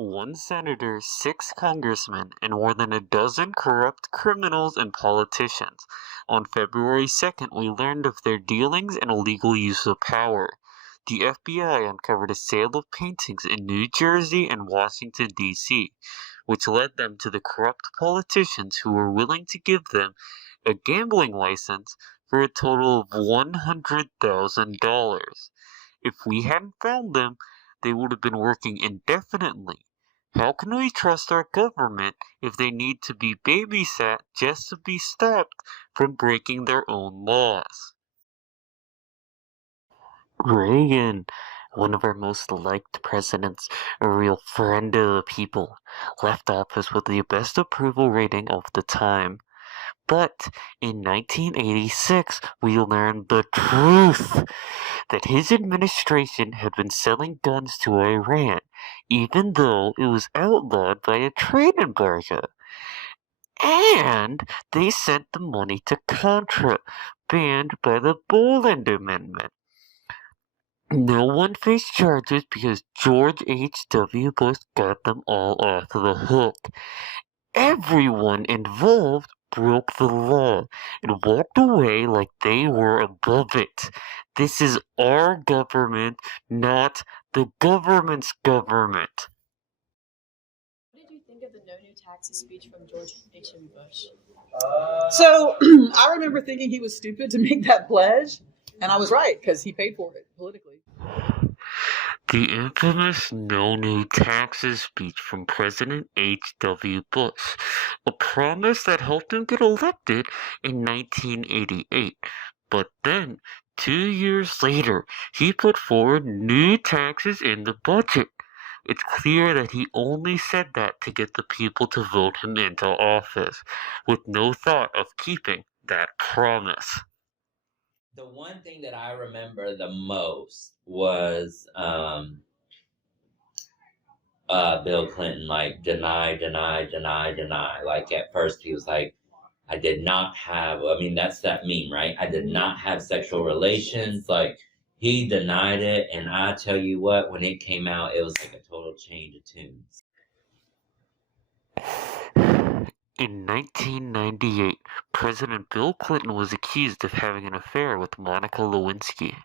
One senator, 6 congressmen, and more than a dozen corrupt criminals and politicians. On February 2nd, we learned of their dealings and illegal use of power. The FBI uncovered a sale of paintings in New Jersey and Washington, D.C., which led them to the corrupt politicians who were willing to give them a gambling license for a total of $100,000. If we hadn't found them, they would have been working indefinitely. How can we trust our government if they need to be babysat just to be stopped from breaking their own laws? Reagan, one of our most liked presidents, a real friend of the people, left office with the best approval rating of the time. But in 1986, we learned the truth that his administration had been selling guns to Iran, even though it was outlawed by a trade embargo. And they sent the money to Contra, banned by the Boland Amendment. No one faced charges because George H.W. Bush got them all off the hook. Everyone involved broke the law and walked away like they were above it. This is our government, not the government's government. What did you think of the No New Taxes speech from George H.W. Bush? So I remember thinking he was stupid to make that pledge, and I was right because he paid for it politically. The infamous No New Taxes speech from President H.W. Bush, a promise that helped him get elected in 1988. But then, 2 years later, he put forward new taxes in the budget. It's clear that he only said that to get the people to vote him into office, with no thought of keeping that promise. The one thing that I remember the most was Bill Clinton, like, deny. Like, at first he was like, I did not have, I mean, that's that meme, right? I did not have sexual relations. Like, he denied it, and I tell you what, when it came out, it was like a total change of tunes. In 1998, President Bill Clinton was accused of having an affair with Monica Lewinsky.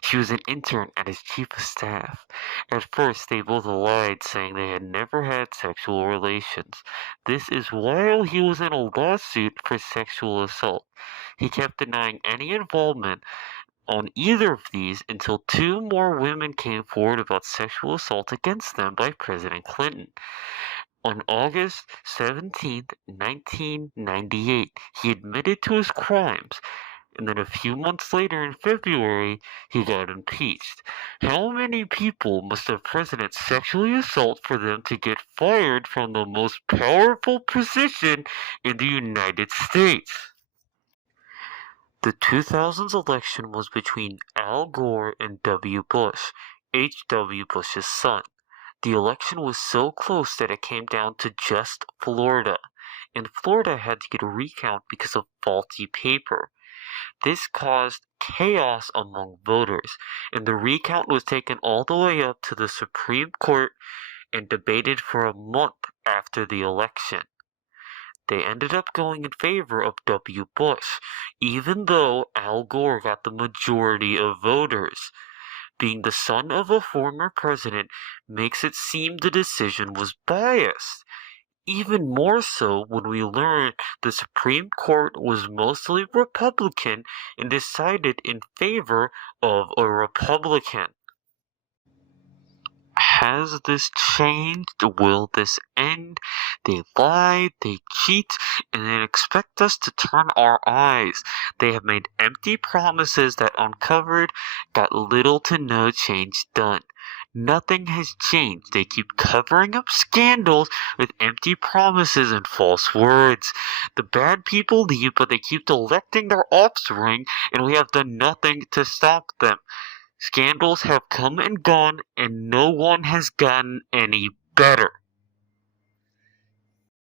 She was an intern at his chief of staff. At first, they both lied, saying they had never had sexual relations. This is while he was in a lawsuit for sexual assault. He kept denying any involvement on either of these until 2 more women came forward about sexual assault against them by President Clinton. On August 17, 1998, he admitted to his crimes, and then a few months later in February, he got impeached. How many people must a president sexually assault for them to get fired from the most powerful position in the United States? The 2000s election was between Al Gore and W. Bush, H.W. Bush's son. The election was so close that it came down to just Florida, and Florida had to get a recount because of faulty paper. This caused chaos among voters, and the recount was taken all the way up to the Supreme Court and debated for a month after the election. They ended up going in favor of W. Bush, even though Al Gore got the majority of voters. Being the son of a former president makes it seem the decision was biased. Even more so when we learn the Supreme Court was mostly Republican and decided in favor of a Republican. Has this changed? Will this end? They lie, they cheat, and then expect us to turn our eyes. They have made empty promises that uncovered got little to no change done. Nothing has changed. They keep covering up scandals with empty promises and false words. The bad people leave, but they keep electing their offspring, and we have done nothing to stop them. Scandals have come and gone, and no one has gotten any better.